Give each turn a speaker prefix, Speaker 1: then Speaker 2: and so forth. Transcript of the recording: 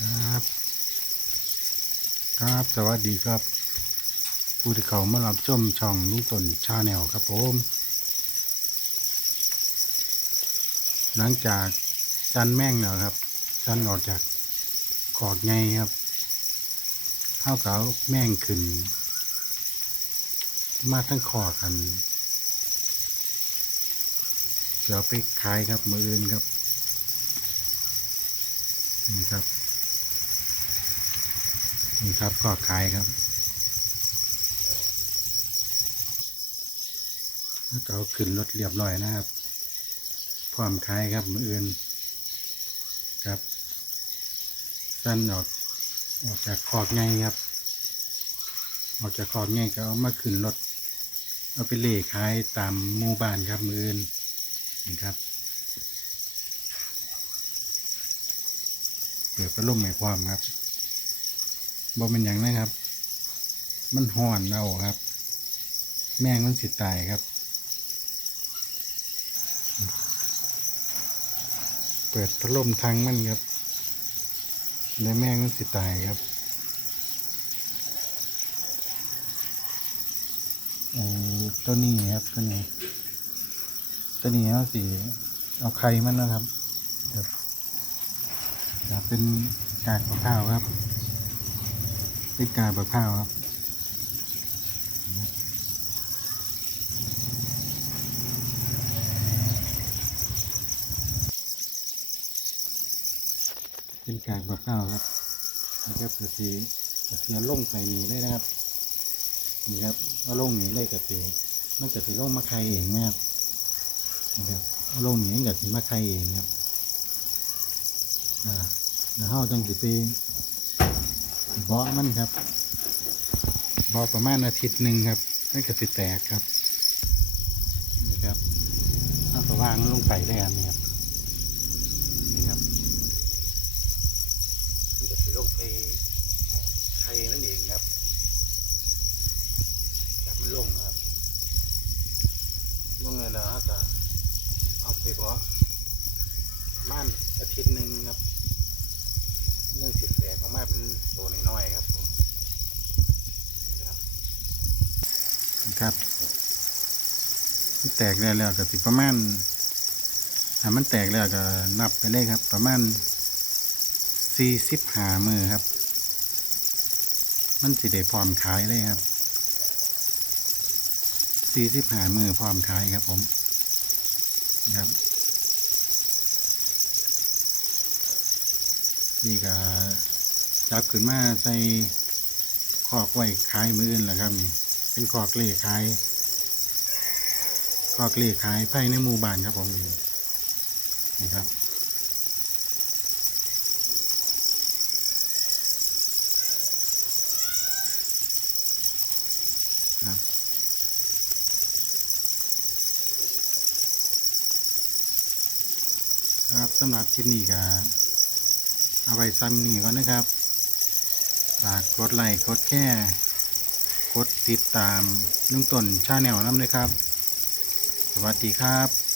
Speaker 1: ครับ ครับสวัสดีครับ ผู้ที่เขามารับชมช่องลุงตนชาแนลครับผม หลังจากจันแม่งแล้วครับจันออกจากกอดไงครับเข้ากับเอาแม่งขึ้น มาทั้งคอกันเดี๋ยวไปขายครับมืออื่นครับนี่ครับ นี่ครับก็ขายครับแล้วก็เอาขึ้นรถเรียบร้อยนะครับ พร้อมขายครับมืออื่นครับ สั้นออกออกจากคอกไงครับ ออกจากคอกไงก็เอามาขึ้นรถเอาไปเล่ขายตามหมู่บ้านครับมืออื่นนี่ครับเปิดพัดลมใหม่ความครับ บ่เป็นอย่างนะครับ มันห่อนเอาครับ แมงมันสิตายครับ เปิดพัดลมทางมันครับแล้วแมงมันสิตายครับเอ่อตัวนี้ครับตัวนี้ตัวนี้เขาสิเอาไข่มันนะครับครับจะเป็นกากมะพร้าวครับ เป็นกากมะพร้าวครับเป็นกากมะพร้าวครับนะครับกะทิกระเทียมลงไปหนี่เลยนะครับนี่ครับเอาลงนี่เลยกะทิมันกะทิลงมาไข่เองนะครับนะครับเอาลงนี่กะทิมาไข่เองครับอ่าแล้วเราจังสิไป บาะมันครับเบาะประมาณอาทิตย์หนึ่งครับมันก็สิแตกครับนี่ครับเอาก็วางลงไปได้ครับนี่ครับนี่ครับมันจะสิลงไปไข่มันเองครับครับมันลงครับลงเลยแล้วเราก็เอาไปเบาะประมาณอาทิตย์หนึ่งครับ เรื่องสิบแตกออกมาเป็น ตัวน้อยๆครับผมนี่ครับครับมันแตกแล้วแล้วก็สิประมาณถ้ามันแตกแล้วก็นับไปเลยครับ ประมาณสี่สิบหามือครับ มันสิได้พร้อมขายเลยครับสี่สิบหามือพร้อมขายครับผมครับนี่ก็ จับขึ้นมาใส่คอกไว้ขายมืออื่นแหละครับนี่เป็นคอกเล่ขายคอกเล่ขายภายในหมู่บ้านครับผมนี่นี่ครับครับครับสำหรับคลิปนี้ก็เอาไว้ซ้ำนี่ก่อนนะครับ ฝากกดไลค์กดแค่กดติดตามลุงต้นชาแนลน้ำเลยครับ สวัสดีครับ